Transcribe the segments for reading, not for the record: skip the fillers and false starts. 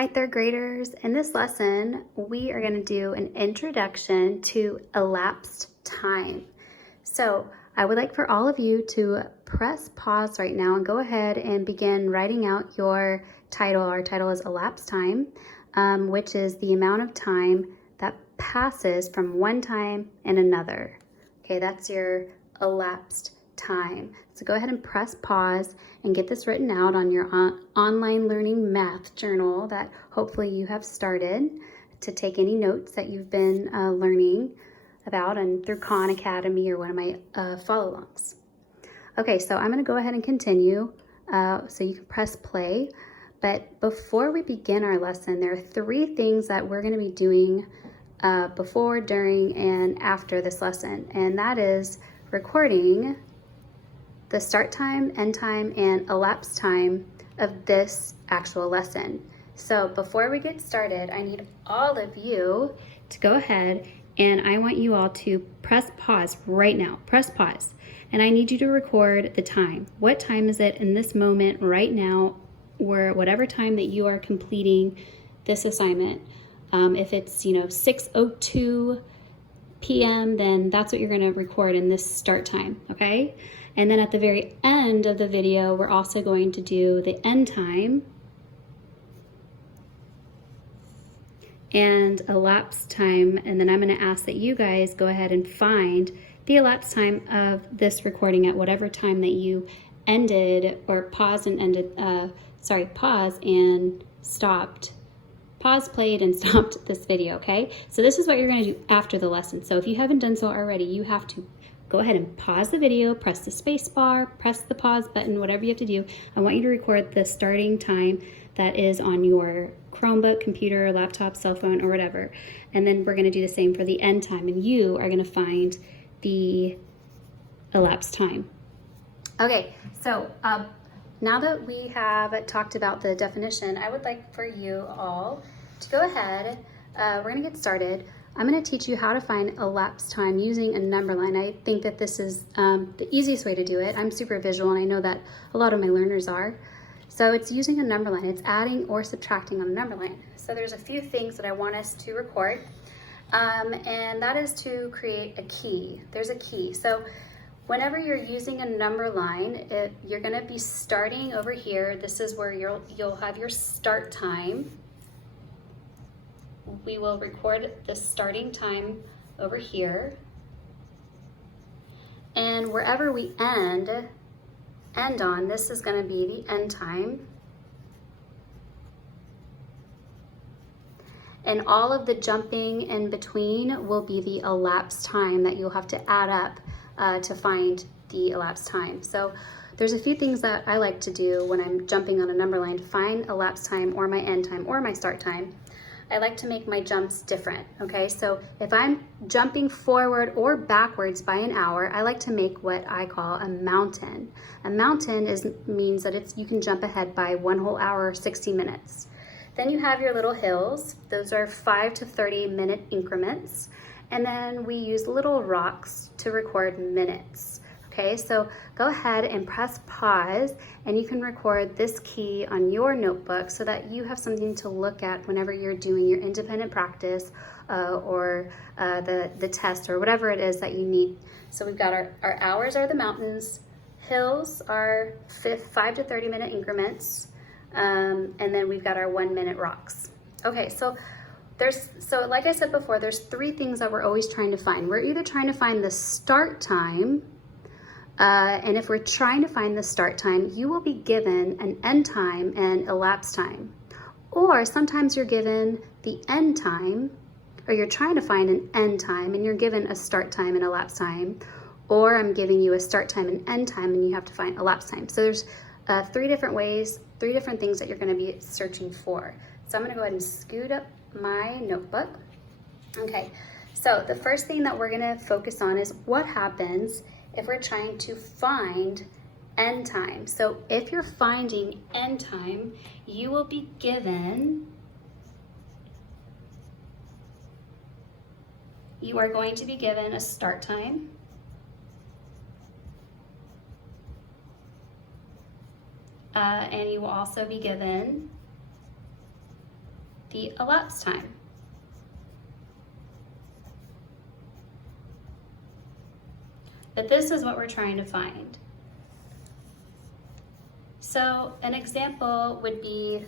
Hi, third graders. In this lesson, we are going to do an introduction to elapsed time. So I would like for all of you to press pause right now and go ahead and begin writing out your title. Our title is elapsed time, which is the amount of time that passes from one time and another. Okay, that's your elapsed time. So go ahead and press pause and get this written out on your online learning math journal that hopefully you have started to take any notes that you've been learning about and through Khan Academy or one of my follow-alongs. Okay, so I'm going to go ahead and continue so you can press play. But before we begin our lesson, there are 3 things that we're going to be doing before, during, and after this lesson, and that is recording the start time, end time, and elapsed time of this actual lesson. So before we get started, I need all of you to go ahead and I want you all to press pause right now. Press pause. And I need you to record the time. What time is it in this moment right now, or whatever time that you are completing this assignment? If it's 6:02 p.m., then that's what you're going to record in this start time, okay? And then at the very end of the video, we're also going to do the end time and elapsed time, and then I'm going to ask that you guys go ahead and find the elapsed time of this recording at whatever time that you ended or paused and ended, paused and stopped. Pause, played, and stopped this video, okay? So this is what you're going to do after the lesson. So if you haven't done so already, you have to go ahead and pause the video, press the space bar, press the pause button, whatever you have to do. I want you to record the starting time that is on your Chromebook, computer, laptop, cell phone, or whatever. And then we're going to do the same for the end time, and you are going to find the elapsed time. Okay, so now that we have talked about the definition, I would like for you all to go ahead. We're going to get started. I'm going to teach you how to find elapsed time using a number line. I think that this is the easiest way to do it. I'm super visual, and I know that a lot of my learners are. So it's using a number line. It's adding or subtracting on a number line. So there's a few things that I want us to record, and that is to create a key. There's a key. So whenever you're using a number line, you're going to be starting over here. This is where you'll have your start time. We will record the starting time over here. And wherever we end on, this is going to be the end time. And all of the jumping in between will be the elapsed time that you'll have to add up to find the elapsed time. So there's a few things that I like to do when I'm jumping on a number line to find elapsed time or my end time or my start time. I like to make my jumps different, okay? So if I'm jumping forward or backwards by an hour, I like to make what I call a mountain. A mountain means that you can jump ahead by 1 whole hour, 60 minutes. Then you have your little hills. Those are 5 to 30 minute increments. And then we use little rocks to record minutes. Okay, so go ahead and press pause, and you can record this key on your notebook so that you have something to look at whenever you're doing your independent practice or the test or whatever it is that you need. So we've got our hours are the mountains, hills are 5 to 30 minute increments, and then we've got our 1 minute rocks. Okay, so like I said before, there's 3 things that we're always trying to find. We're either trying to find the start time, and if we're trying to find the start time, you will be given an end time and elapsed time. Or sometimes you're given the end time, or you're trying to find an end time and you're given a start time and elapsed time. Or I'm giving you a start time and end time and you have to find elapsed time. So there's 3 different ways, 3 different things that you're going to be searching for. So I'm going to go ahead and scoot up my notebook. Okay, so the first thing that we're going to focus on is what happens if we're trying to find end time. So if you're finding end time, you will be given, you are going to be given a start time, and you will also be given the elapsed time. But this is what we're trying to find. So an example would be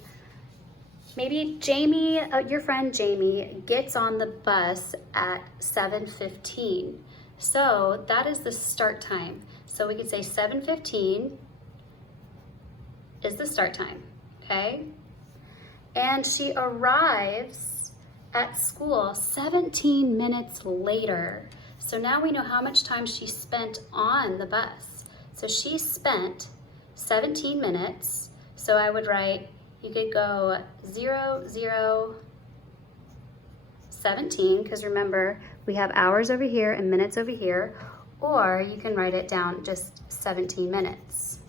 maybe Jamie, your friend Jamie, gets on the bus at 7:15. So that is the start time. So we could say 7:15 is the start time, okay? And she arrives at school 17 minutes later. So now we know how much time she spent on the bus. So she spent 17 minutes. So I would write, you could go 0, 0, 17, because remember, we have hours over here and minutes over here, or you can write it down just 17 minutes.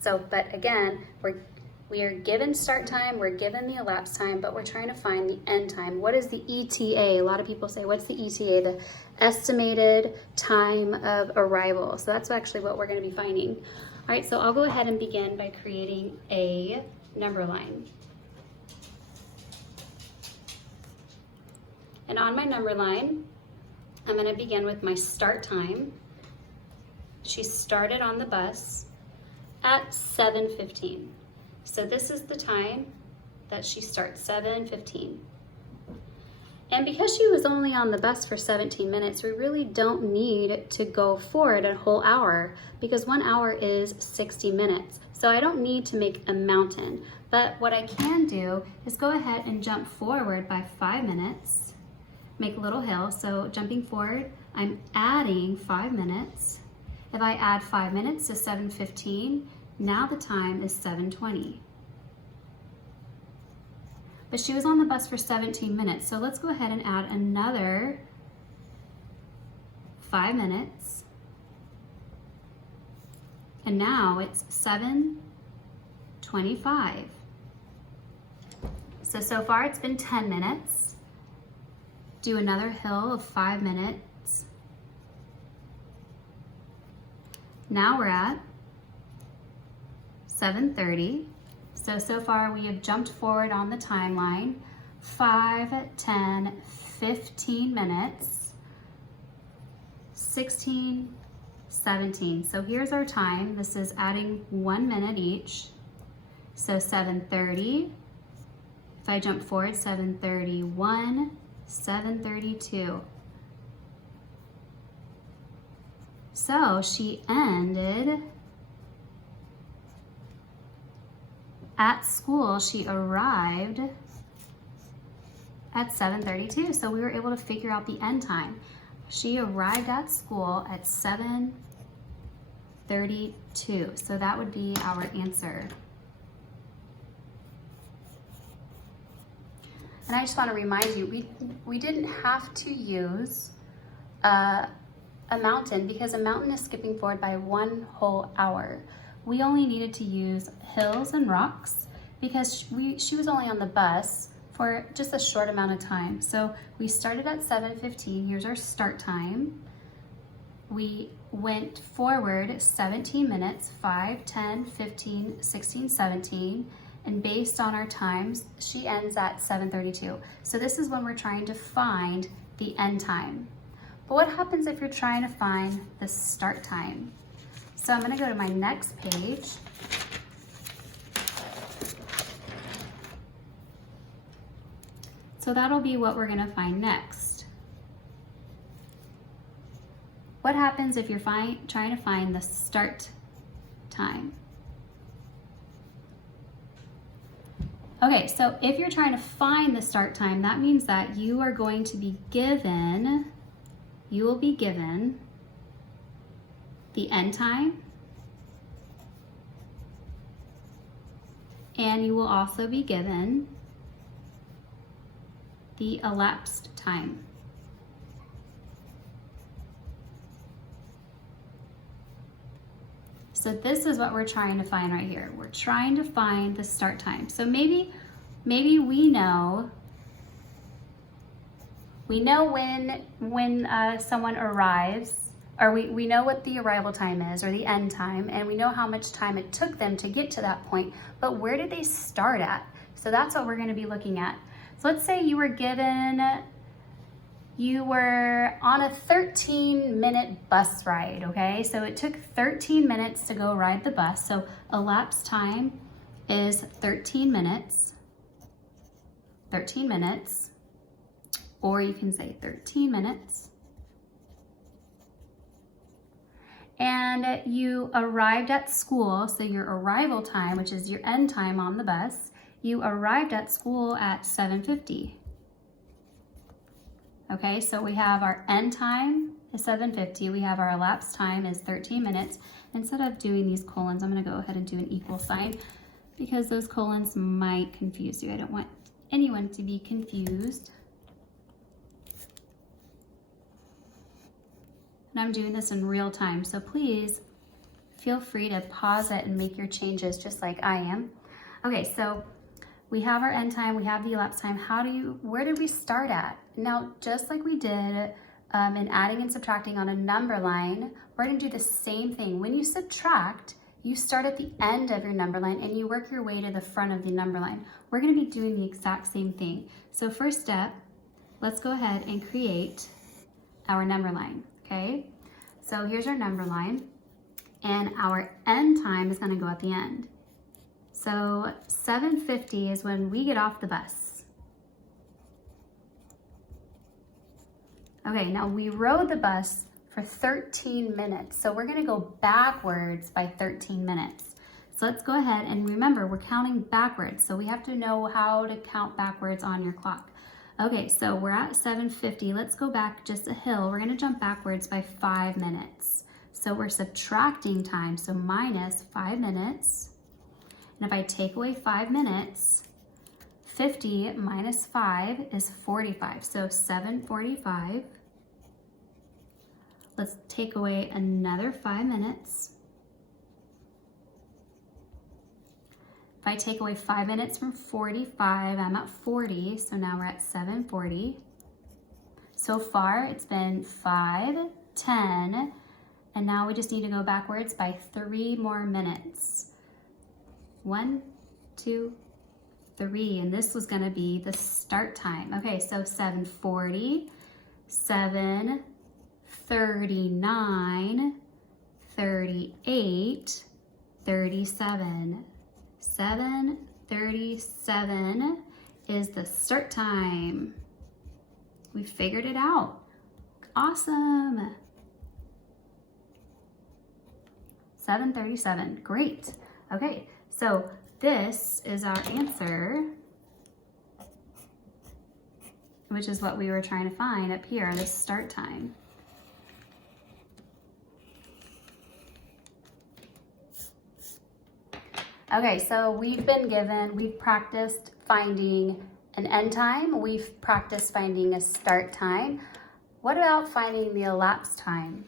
So, but again, we are given start time, we're given the elapsed time, but we're trying to find the end time. What is the ETA? A lot of people say, what's the ETA? The estimated time of arrival. So that's actually what we're going to be finding. All right, so I'll go ahead and begin by creating a number line. And on my number line, I'm going to begin with my start time. She started on the bus at 7:15. So this is the time that she starts, 7:15. And because she was only on the bus for 17 minutes, we really don't need to go forward a whole hour, because 1 hour is 60 minutes. So I don't need to make a mountain. But what I can do is go ahead and jump forward by 5 minutes, make a little hill. So jumping forward, I'm adding 5 minutes. If I add 5 minutes to 7:15, now the time is 7:20. But she was on the bus for 17 minutes. So let's go ahead and add another 5 minutes. And now it's 7:25. So far it's been 10 minutes. Do another hill of 5 minutes. Now we're at 7:30. So far we have jumped forward on the timeline, 5, 10, 15 minutes, 16, 17. So here's our time. This is adding 1 minute each. So 7:30, if I jump forward, 7:31, 7:32. So she ended at school, she arrived at 7:32. So we were able to figure out the end time. She arrived at school at 7:32. So that would be our answer. And I just want to remind you, we didn't have to use a mountain, because a mountain is skipping forward by 1 whole hour. We only needed to use hills and rocks because she was only on the bus for just a short amount of time. So we started at 7:15, here's our start time. We went forward 17 minutes, 5, 10, 15, 16, 17, and based on our times, she ends at 7:32. So this is when we're trying to find the end time. But what happens if you're trying to find the start time? So I'm going to go to my next page. So that'll be what we're going to find next. What happens if you're trying to find the start time? Okay, so if you're trying to find the start time, that means that you are going to be given, you will be given the end time, and you will also be given the elapsed time. So this is what we're trying to find right here. We're trying to find the start time. So maybe we know when someone arrives, or we know what the arrival time is or the end time, and we know how much time it took them to get to that point, but where did they start at? So that's what we're going to be looking at. So let's say you were on a 13-minute bus ride, okay? So it took 13 minutes to go ride the bus. So elapsed time is 13 minutes. 13 minutes. Or you can say 13 minutes. And you arrived at school, so your arrival time, which is your end time on the bus, you arrived at school at 7:50. Okay, so we have our end time is 7:50. We have our elapsed time is 13 minutes. Instead of doing these colons, I'm gonna go ahead and do an equal sign because those colons might confuse you. I don't want anyone to be confused. And I'm doing this in real time, so please feel free to pause it and make your changes just like I am. Okay, so we have our end time, we have the elapsed time. Where did we start at? Now, just like we did in adding and subtracting on a number line, we're gonna do the same thing. When you subtract, you start at the end of your number line and you work your way to the front of the number line. We're gonna be doing the exact same thing. So first step, let's go ahead and create our number line. Okay, so here's our number line and our end time is gonna go at the end. So 7:50 is when we get off the bus. Okay, now we rode the bus for 13 minutes. So we're gonna go backwards by 13 minutes. So let's go ahead and remember, we're counting backwards. So we have to know how to count backwards on your clock. Okay, so we're at 7:50. Let's go back just a hill. We're gonna jump backwards by 5 minutes. So we're subtracting time, so minus 5 minutes. And if I take away 5 minutes, 50 minus 5 is 45. So 7:45. Let's take away another 5 minutes. If I take away 5 minutes from 45, I'm at 40, so now we're at 7:40. So far, it's been 5, 10, and now we just need to go backwards by 3 more minutes. 1, 2, 3, and this was gonna be the start time. Okay, so 7:40, 7:39, 38, 37. 7:37 is the start time. We figured it out. Awesome. 7:37, great. Okay, so this is our answer, which is what we were trying to find up here, the start time. Okay, so we've practiced finding an end time. We've practiced finding a start time. What about finding the elapsed time?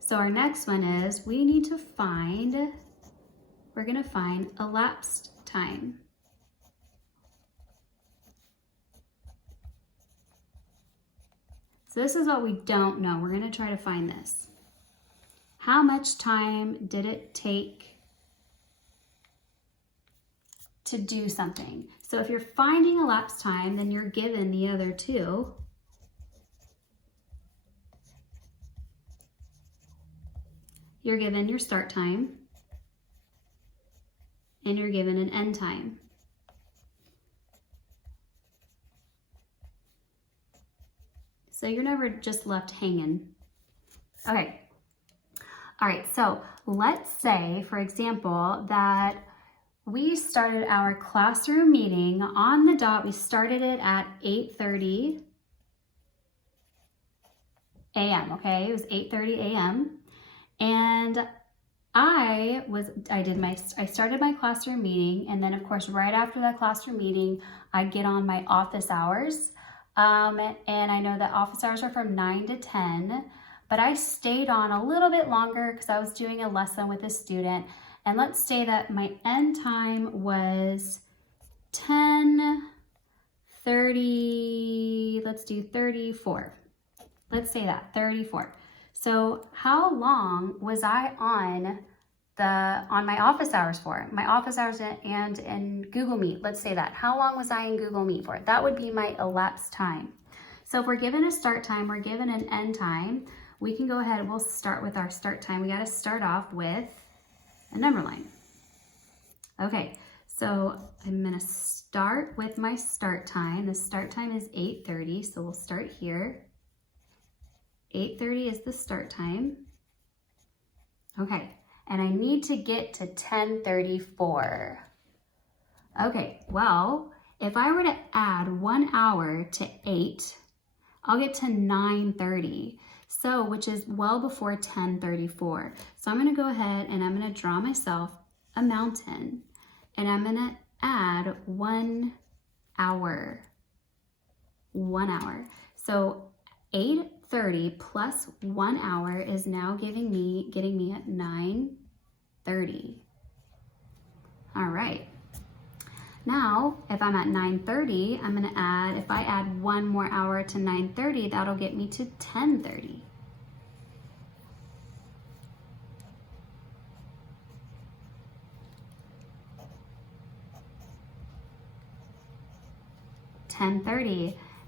So our next one is we're gonna find elapsed time. So this is what we don't know. We're gonna try to find this. How much time did it take to do something? So if you're finding elapsed time, then you're given the other two. You're given your start time and you're given an end time. So you're never just left hanging. Okay. All right, so let's say, for example, that we started our classroom meeting on the dot. We started it at 8:30 a.m., okay? It was 8:30 a.m. And I started my classroom meeting, and then of course, right after that classroom meeting, I get on my office hours. And I know that office hours are from 9 to 10, but I stayed on a little bit longer because I was doing a lesson with a student. And let's say that my end time was 10:30, let's do 34. Let's say that, 34. So how long was I on on my office hours for. My office hours and in Google Meet, let's say that. How long was I in Google Meet for? That would be my elapsed time. So if we're given a start time, we're given an end time, we can go ahead and we'll start with our start time. We got to start off with a number line. Okay, so I'm going to start with my start time. The start time is 8:30, so we'll start here. 8:30 is the start time. Okay, and I need to get to 10:34. Okay, well, if I were to add 1 hour to 8, I'll get to 9:30. So, which is well before 10:34. So I'm gonna go ahead and I'm gonna draw myself a mountain and I'm gonna add 1 hour. 1 hour. So 8:30 plus 1 hour is now getting me at 9:30. All right. Now, if I'm at 9:30, I'm gonna add, if I add 1 more hour to 9:30, that'll get me to 10:30.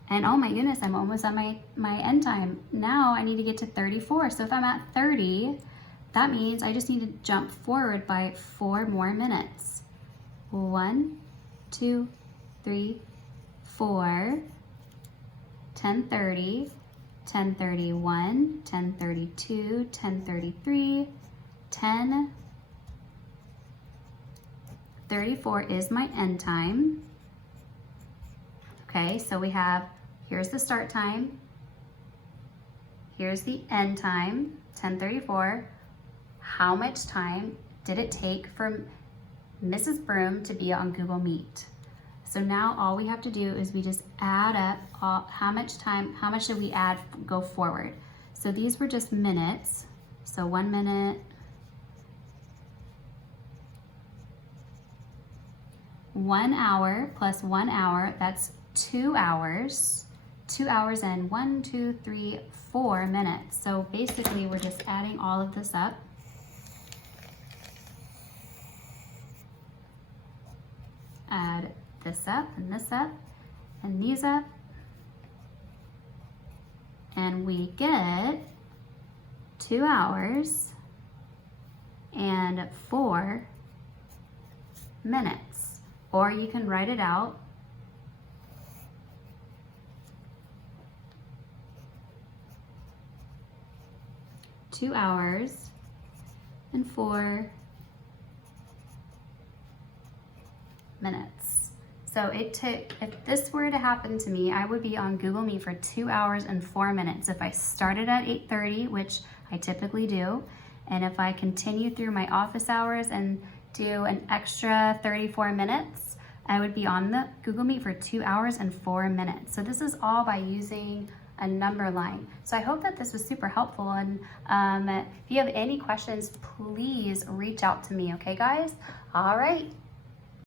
And oh my goodness, I'm almost at my end time. Now I need to get to 34. So if I'm at 30, that means I just need to jump forward by 4 more minutes. 1, 2, 3, 4, 10:30, 10:31, 10:32, 10:33, 10:34 is my end time. Okay, so we have, here's the start time, here's the end time, 10:34. How much time did it take for Mrs. Broom to be on Google Meet? So now all we have to do is we just add up how much did we add go forward. So these were just minutes. So 1 minute, 1 hour plus 1 hour, that's 2 hours. 2 hours and 1, 2, 3, 4 minutes. So basically we're just adding all of this up. Add this up and these up. And we get 2 hours and 4 minutes. Or you can write it out. Two hours and 4 minutes. So it took, if this were to happen to me, I would be on Google Meet for 2 hours and 4 minutes. If I started at 8:30, which I typically do, and if I continue through my office hours and do an extra 34 minutes, I would be on the Google Meet for 2 hours and 4 minutes. So this is all by using a number line. So I hope that this was super helpful, and if you have any questions, please reach out to me, okay guys? All right.